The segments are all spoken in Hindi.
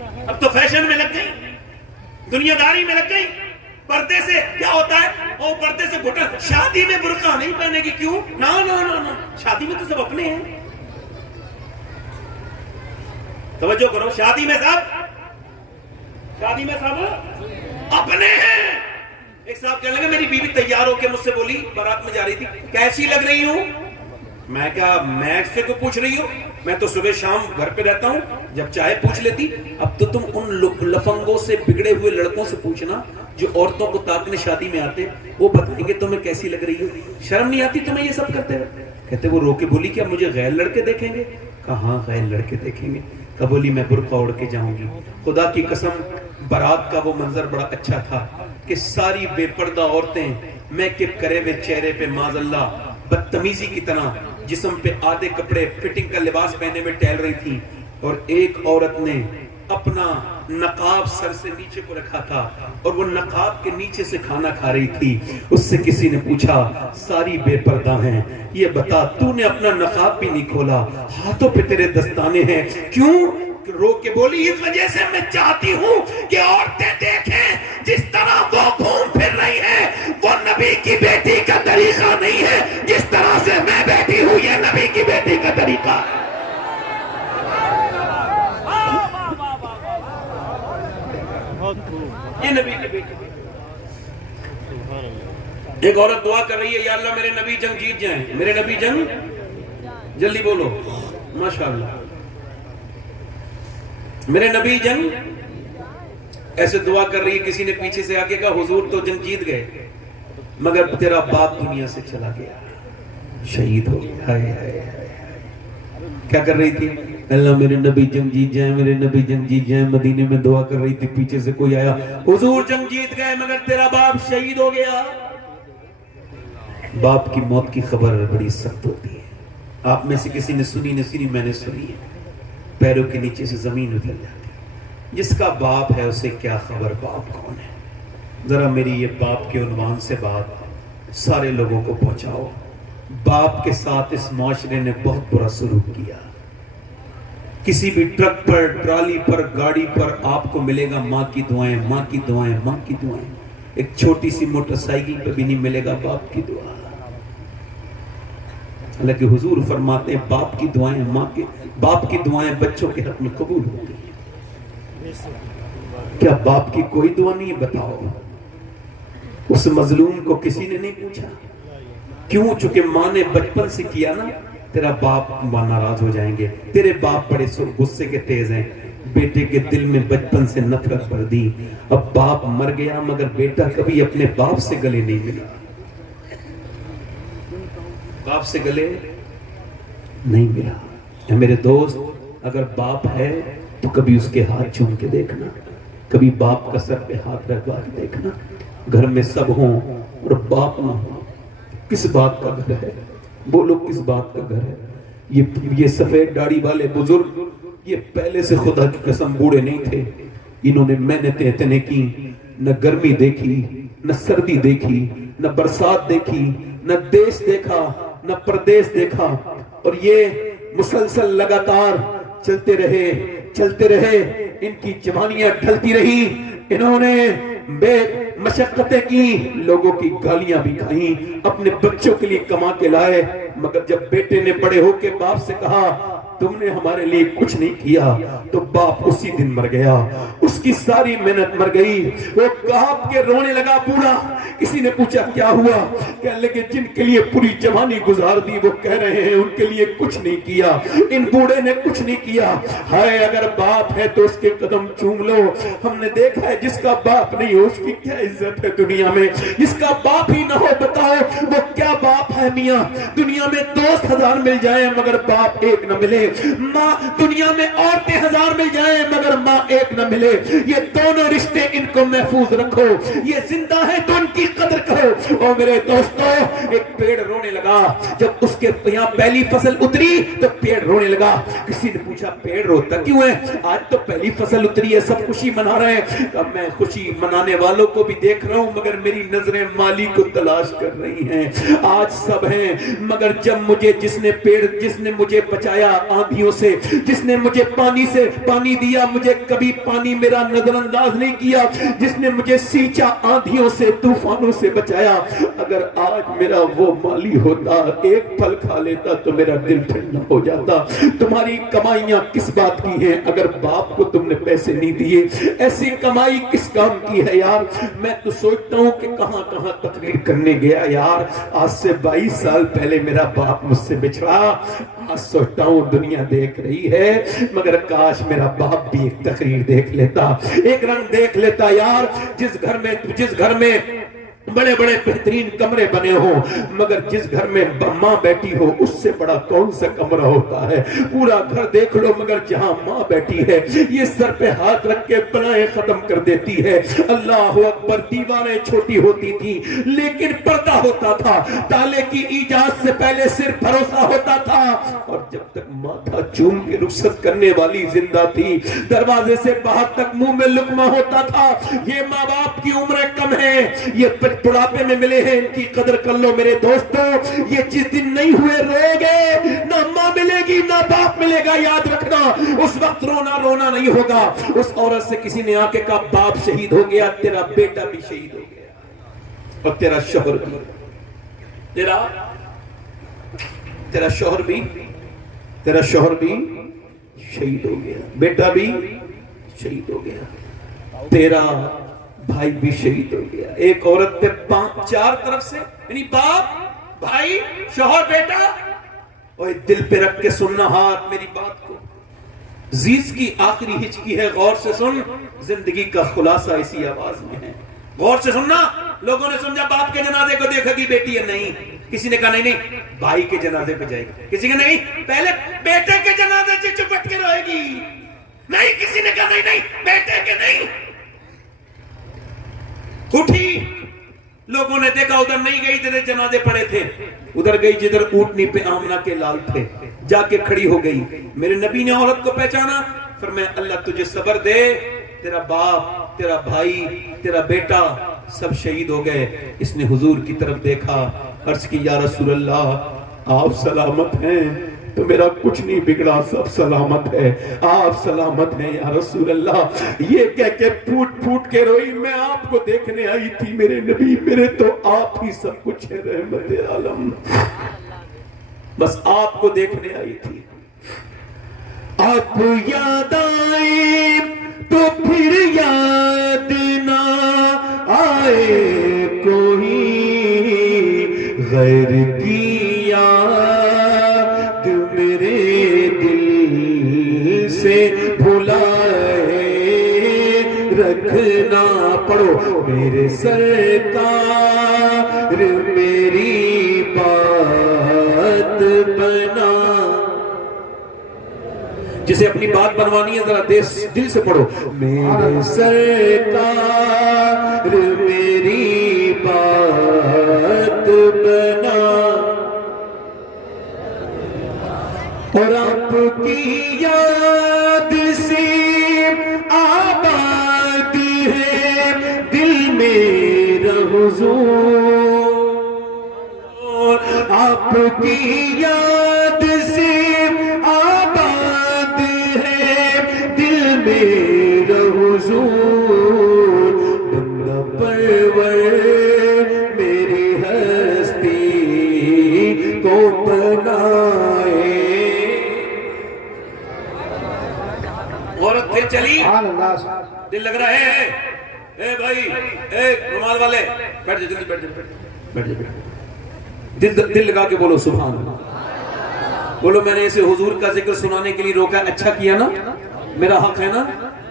अब तो फैशन में लग गई, दुनियादारी में लग गई। पर्दे से क्या होता है, और पर्दे से घुटन। शादी में बुर्का नहीं पहनेगी, क्यों? ना ना ना ना, शादी में तो सब अपने हैं। तवज्जो करो, शादी में सब अपने हैं। एक साहब कहने लगे, मेरी बीवी तैयार होकर मुझसे बोली, बारात में जा रही थी, कैसी लग रही हूं? मैं क्या, मैं से को पूछ रही हूं? मैं तो सुबह शाम घर पे रहता हूं, जब चाहे पूछ लेती। अब तो तुम उन लफंगों से, बिगड़े हुए लड़कों से पूछना जो औरतों को ताकने शादी में आते, वो बताएंगे तुम्हें कैसी लग रही हो। शर्म नहीं आती तुम्हें ये सब करते हुए? कहते वो रो के बोली, क्या मुझे गैर लड़के देखेंगे? कहा गैर लड़के देखेंगे? कब बोली, मैं बुर्का ओढ़ के जाऊंगी। खुदा की कसम, बारात का वो मंजर बड़ा अच्छा था कि सारी बेपर्दा औरतें मेकअप करे हुए चेहरे पे माज़अल्लाह बदतमीजी की तरह जिस्म पे आधे कपड़े फिटिंग का लिबास पहने में टहल रही थी, और एक औरत ने अपना नकाब सर से नीचे को रखा था और वो नकाब के नीचे से खाना खा रही थी। उससे किसी ने पूछा, सारी बेपर्दा हैं, ये बता तूने अपना नकाब भी नहीं खोला, हाथों पे तेरे दस्ताने हैं, क्यों? रो के बोली, इस वजह से मैं चाहती हूँ कि औरतें देखें जिस तरह वो घूम फिर रही है, वो नबी की बेटी का तरीका नहीं है। जिस तरह से मैं बैठी हूँ, ये नबी की बेटी का तरीका है। ये नबी की बेटी। एक औरत दुआ कर रही है, या अल्लाह मेरे नबी जंग जीत जाएं, मेरे नबी जंग, जल्दी बोलो माशाअल्लाह, मेरे नबी जंग। ऐसे दुआ कर रही है, किसी ने पीछे से आके कहा, हुजूर तो जंग जीत गए, मगर तेरा बाप दुनिया से चला गया, शहीद हो गया। हाय हाय हाय। क्या कर रही थी? अल्लाह मेरे नबी जंग जीत जाए, मेरे नबी जंग जीत जाए। मदीने में दुआ कर रही थी, पीछे से कोई आया, हुजूर जंग जीत गए मगर तेरा बाप शहीद हो गया। बाप की मौत की खबर बड़ी सख्त होती है। आप में से किसी ने सुनी नहीं सुनी, मैंने सुनी है। पैरों के नीचे से जमीन उतर जाती है। जिसका बाप है उसे क्या खबर बाप कौन है। जरा मेरी ये बाप के उन्वान से बात सारे लोगों को पहुंचाओ। बाप के साथ इस माशरे ने बहुत बुरा सलूक किया। किसी भी ट्रक पर, ट्राली पर, गाड़ी पर आपको मिलेगा माँ की दुआएं, माँ की दुआएं, माँ की दुआएं। एक छोटी सी मोटरसाइकिल पर भी नहीं मिलेगा बाप की दुआ। हालांकि हुजूर फरमाते हैं बाप की दुआएं, बाप की दुआएं बच्चों के हक में कबूल होती हैं। क्या बाप की कोई दुआ नहीं? बताओ। उस मजलूम को किसी ने नहीं पूछा, क्यों? चूंकि माँ ने बचपन से किया ना, तेरा बाप नाराज हो जाएंगे। तेरे बाप बड़े गुस्से के तेज हैं, बेटे के दिल में बचपन से नफरत भर दी। अब बाप मर गया मगर बेटा कभी अपने बाप से गले नहीं मिला, बाप से गले नहीं मिला। मेरे दोस्त, अगर बाप है तो कभी उसके हाथ चूम के देखना, कभी बाप का सर पे हाथ रखवा के देखना। घर में सब हों और बाप ना हो, किस बात का घर है? बोलो किस बात का घर है? ये सफेद दाढ़ी वाले बुजुर्ग, ये पहले से खुदा की कसम बूढ़े नहीं थे। इन्होंने मेहनतें इतने की, न गर्मी देखी, न सर्दी देखी, न बरसात देखी, न देश देखा, न प्रदेश देखा, और ये मुसलसल लगातार चलते रहे। इनकी जवानियां ढलती रही। इन्होंने मशक्कतें की, लोगों की गालियां भी खाई, अपने बच्चों के लिए कमा के लाए। मगर जब बेटे ने बड़े होके बाप से कहा तुमने हमारे लिए कुछ नहीं किया, तो बाप उसी दिन मर गया। उसकी सारी मेहनत मर गई। वो कांप के रोने लगा बूढ़ा। किसी ने पूछा क्या हुआ? कहने लगे जिनके लिए पूरी जवानी गुजार दी वो कह रहे हैं उनके लिए कुछ नहीं किया, इन बूढ़े ने कुछ नहीं किया। हाय, अगर बाप है तो उसके कदम चूम लो। हमने देखा है जिसका बाप नहीं हो उसकी क्या इज्जत है दुनिया में। जिसका बाप ही ना हो बताओ वो क्या बाप है मियां। दुनिया में दोस्त 1000 मिल जाए मगर बाप एक न मिले। माँ दुनिया में औरतें 1000 मिल जाए मगर माँ एक न मिले। ये दोनों रिश्ते इनको महफूज रखो। ये जिंदा है तो उनकी कदर करो। और मेरे दोस्तों, एक पेड़ रोने लगा जब उसके यहाँ पहली फसल उतरी तो पेड़ रोने लगा। किसी ने पूछा पेड़ रोता क्यों है? आज तो पहली फसल उतरी है, सब खुशी मना रहे हैं। अब मैं खुशी मनाने वालों को भी देख रहा हूं मगर मेरी नजरें माली को तलाश कर रही हैं। आज सब हैं मगर जब मुझे जिसने मुझे बचाया आंधियों से, जिसने मुझे पानी से पानी दिया, मुझे कभी पानी मेरा नजरअंदाज नहीं किया, जिसने मुझे सींचा, आंधियों से तूफानों से बचाया। अगर आज मेरा वो माली होता, एक फल खा लेता तो मेरा दिल ठंडा हो जाता। तुम्हारी कमाइयां किस बात की हैं अगर बाप को तुमने पैसे नहीं दिए? ऐसी कमाई किस काम की है यार? मैं तो सोचता हूं कि कहां कहां तकरीर करने गया यार। आज से 22 साल पहले मेरा बाप मुझसे बिछड़ा। आज सोचता हूं दुनिया देख रही है, मगर काश मेरा बाप भी एक तकरीर देख लेता, एक रंग देख लेता यार। जिस घर में बड़े बड़े बेहतरीन कमरे बने हो, मगर जिस घर में माँ बैठी हो उससे बड़ा कौन सा कमरा होता है? पूरा घर देख लो, मगर जहां माँ बैठी है ये सर पे हाथ रख के बलाएं खत्म कर देती है। अल्लाह अकबर। दीवारें छोटी होती थी लेकिन पर्दा होता था। ताले की इजाजत से पहले सिर्फ भरोसा होता था। और जब तक माथा चूम के रुखसत करने वाली जिंदा थी, दरवाजे से बाहर तक मुंह में लुकमा होता था। ये माँ बाप की उम्र कम है, ये बुढ़ापे में मिले हैं, इनकी कदर कर लो मेरे दोस्तों। ये जिस दिन नहीं हुए रोगे, ना माँ मिलेगी ना बाप मिलेगा, याद रखना। उस वक्त रोना रोना नहीं होगा। उस औरत से किसी ने आके कहा बाप शहीद हो गया, तेरा बेटा भी शहीद हो गया, और तेरा शोहर भी, तेरा शोहर भी शहीद हो गया, बेटा भी शहीद हो गया, तेरा भाई भी शहीद हो गया। एक औरत पे 5-4 तरफ से, यानी बाप, भाई, शौहर, बेटा। और दिल पे रख के सुनना हाथ मेरी बात को। जीज की आखिरी हिचकी है, गौर से सुन। जिंदगी का खुलासा इसी आवाज में है, गौर से सुनना। लोगों ने समझा बाप के जनाजे को देखेगी बेटी है, नहीं। किसी ने कहा नहीं भाई के जनाजे पे जाएगी, किसी ने नहीं पहले बेटे के जनाजे से चिपट के रहेगी, नहीं। किसी ने कहा नहीं बेटे के नहीं। उठी, लोगों ने देखा उधर नहीं गई जिधर जनाजे पड़े थे, उधर गई जिधर ऊंटनी पे आमना के लाल थे, जाके खड़ी हो गई। मेरे नबी ने औरत को पहचाना, फिर मैं अल्लाह तुझे सब्र दे, तेरा बाप, तेरा भाई, तेरा बेटा सब शहीद हो गए। इसने हुजूर की तरफ देखा, अर्ज की या रसूल अल्लाह आप सलामत हैं? तो मेरा कुछ नहीं बिगड़ा, सब सलामत है, आप सलामत हैं या रसूल अल्लाह। ये कह के फूट फूट के रोई, मैं आपको देखने आई थी मेरे नबी, मेरे तो आप ही सब कुछ है, रहमत आलम, बस आपको देखने आई थी। आप याद आए तो फिर याद ना आए, कोई गैर की याद मेरे दिल से भुलाए रखना। पढ़ो मेरे सरकार मेरी बात बना। जिसे अपनी बात बनवानी है जरा दिल से पढ़ो, मेरे सरकार मेरी बात बना। और आपकी याद से आबाद है दिल मेरा हुजूर, आपकी याद से आबाद है दिल मेरा हुजूर। बंदा परवर मेरी हस्ती को बनाए। औरत फिर चली, दिल लग रहा है, ए भाई, ए रुमाल वाले बैठ जा, जल्दी बैठ जा, दिल लगा के बोलो सुभान अल्लाह। बोलो मैंने इसे हुजूर का जिक्र सुनाने के लिए रोका, अच्छा किया ना, मेरा हक है ना।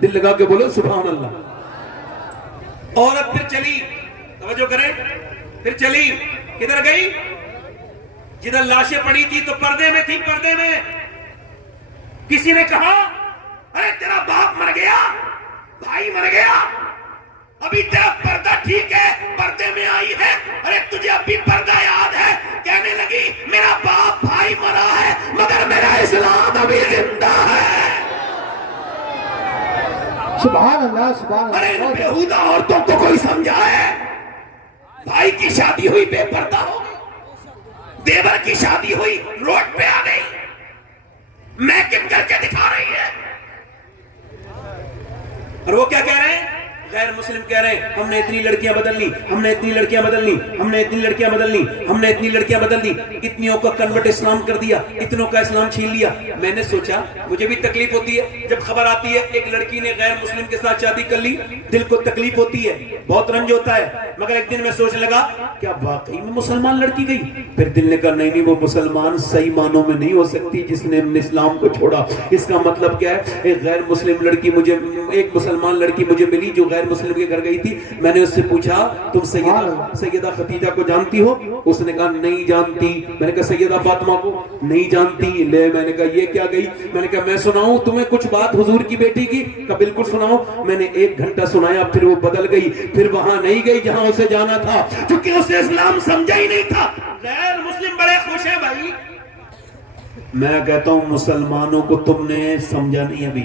दिल लगा के बोलो सुभान अल्लाह। औरत फिर चली, तवज्जो करें, फिर चली, किधर गई? जिधर लाशें पड़ी थी तो पर्दे में थी, पर्दे में। किसी ने कहा अरे तेरा बाप मर गया, भाई मर गया, अभी तेरा पर्दा ठीक है, पर्दे में आई है, अरे तुझे अभी पर्दा याद है? कहने लगी मेरा बाप भाई मरा है मगर मेरा इस्लाम अभी जिंदा है। सुभान अल्लाह, सुभान अल्लाह। अरे बेहुदा औरतों को कोई समझा है? भाई की शादी हुई बेपर्दा हो गई, देवर की शादी हुई रोड पे आ गई, मैकिंग करके दिखा रही है। और वो क्या कह रहे हैं? गैर मुस्लिम कह रहे हैं हमने इतनी लड़कियां बदल ली, हमने इतनी लड़कियां बदल ली, हमने इतनी लड़कियां बदल ली, हमने इतनी लड़कियां बदल दी, इतनियों का कन्वर्ट इस्लाम कर दिया, इतनों का इस्लाम छीन लिया। मैंने सोचा, मुझे भी तकलीफ होती है जब खबर आती है एक लड़की ने गैर मुस्लिम के साथ शादी कर ली, दिल को तकलीफ होती है, बहुत रंज होता है। मगर एक दिन मैं सोचने लगा क्या वाकई में मुसलमान लड़की गई? फिर दिल ने कहा नहीं, वो मुसलमान सही मानों में नहीं हो सकती जिसने इस्लाम को छोड़ा। इसका मतलब क्या है? एक गैर मुस्लिम लड़की मुझे, एक मुसलमान लड़की मुझे मिली जो गैर मुस्लिम के घर गई थी। मैंने उससे पूछा तुम सैयदा खदीजा को जानती हो? उसने कहा नहीं जानती। मैंने कहा सैयदा फातिमा को? नहीं जानती। ले, मैंने कहा ये क्या गई? मैंने कहा मैं सुनाऊं तुम्हें कुछ बात हुजूर की बेटी की? कहा बिल्कुल सुनाओ। मैंने 1 घंटा सुनाया, फिर वो बदल गई, फिर वहां नहीं गई जहां उसे जाना था, क्योंकि उसे इस्लाम समझा ही नहीं था। गैर मुस्लिम बड़े खुश हैं भाई। मैं कहता हूं मुसलमानों को तुमने समझा नहीं अभी।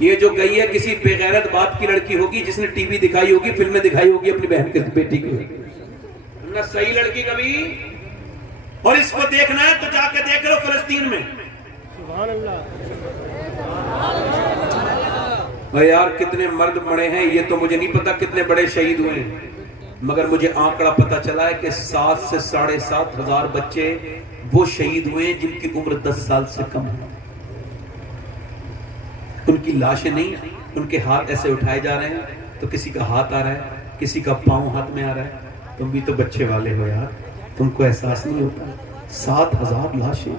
ये जो गई है किसी बेगैरत बाप की लड़की होगी जिसने टीवी दिखाई होगी, फिल्में दिखाई होगी अपनी बहन की बेटी की, ना सही लड़की कभी। और इसको देखना है तो जाके देख लो फिलिस्तीन में। भाई यार कितने मर्द मरे हैं ये तो मुझे नहीं पता, कितने बड़े शहीद हुए हैं, मगर मुझे आंकड़ा पता चला है कि 7 से 7.5 हजार बच्चे वो शहीद हुए हैं जिनकी उम्र 10 साल से कम है। उनकी लाशें नहीं, उनके हाथ ऐसे उठाए जा रहे हैं तो किसी का हाथ आ रहा है, किसी का पांव हाथ में आ रहा है। तुम भी तो बच्चे वाले हो यार, तुमको एहसास नहीं होता? 7,000 लाशें,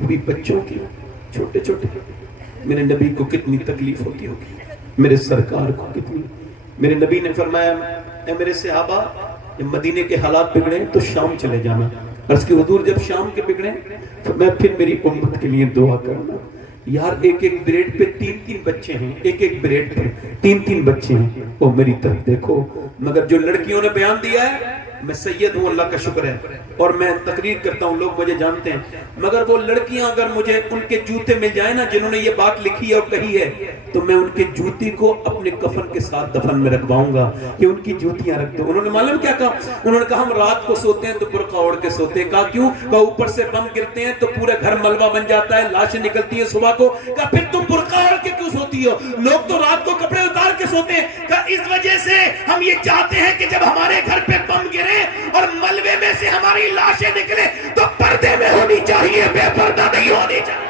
वो भी बच्चों की, छोटे छोटे। मेरे नबी को कितनी तकलीफ होती होगी, मेरे सरकार को कितनी। मेरे नबी ने फरमाया ए मेरे सहाबा, जब मदीने के हालात बिगड़े तो शाम चले जाना। अर्ज़ की हुजूर जब शाम के बिगड़े तो मैं फिर मेरी उम्मत के लिए दुआ करना। यार एक एक ब्रेड पे 3-3 बच्चे हैं, एक एक ब्रेड पे 3-3 बच्चे हैं। वो मेरी तरफ देखो। मगर जो लड़कियों ने बयान दिया है, मैं सैयद हूं, अल्लाह का शुक्र है, और मैं तकरीर करता हूं, लोग मुझे जानते हैं। मगर वो लड़कियां अगर मुझे उनके जूते मिल जाए ना जिन्होंने ये बात लिखी है और कही है, तो मैं उनके जूती को अपने कफन के साथ दफन में रखवाऊंगा कि उनकी जूतियां रख दो। उन्होंने मालूम क्या कहा? उन्होंने कहा हम रात को सोते हैं तो बुर्का ओढ़ के सोते हैं। कहा क्यों? कहा ऊपर से बम गिरते हैं तो पूरे घर मलबा बन जाता है, लाशें निकलती है सुबह को। कहा फिर तुम बुर्का ओढ़ के क्यों सोती हो? लोग तो रात को कपड़े उतार के सोते हैं। कहा इस वजह से हम ये चाहते हैं कि जब हमारे घर पे बम गिरे और मलबे में से हमारी लाशें निकले तो पर्दे में होनी चाहिए, बेपर्दा नहीं होनी चाहिए।